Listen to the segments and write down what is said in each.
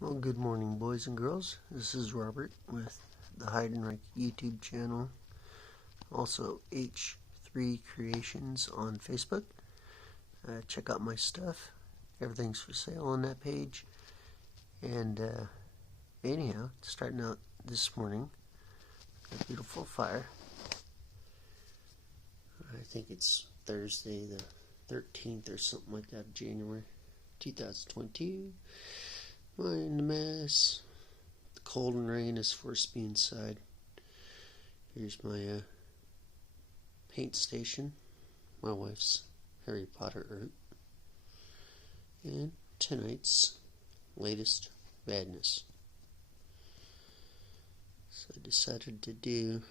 Well, good morning, boys and girls. This is Robert with the Hide and Rike YouTube channel. Also, H3 Creations on Facebook. Check out my stuff. Everything's for sale on that page. And anyhow, starting out this morning, a beautiful fire. I think it's Thursday the 13th or something like that, January 2022. Mind a mess. The cold and rain is forced me inside. Here's my paint station. My wife's Harry Potter art. And tonight's latest madness. So I decided to do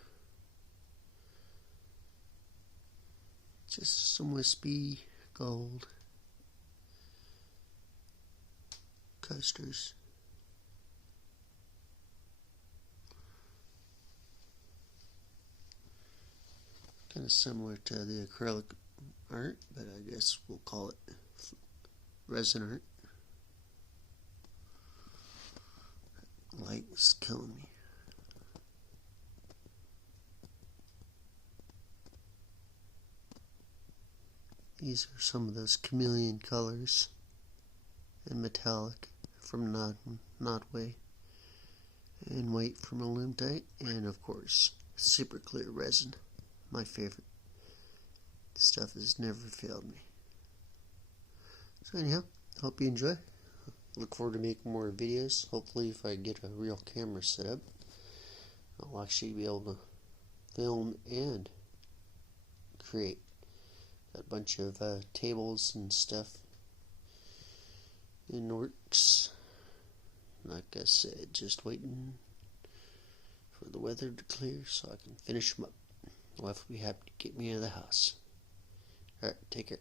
just some wispy gold coasters. Kind of similar to the acrylic art, but I guess we'll call it resin art. Light is killing me. These are some of those chameleon colors and metallic from Nodway, and white from Alumtite, and of course super clear resin, my favorite. This stuff has never failed me. So anyhow, hope you enjoy. Look forward to making more videos. Hopefully if I get a real camera set up, I'll actually be able to film and create. Got a bunch of tables and stuff in works. Like I said, just waiting for the weather to clear so I can finish them up. My wife will be happy to get me out of the house. Alright, take care.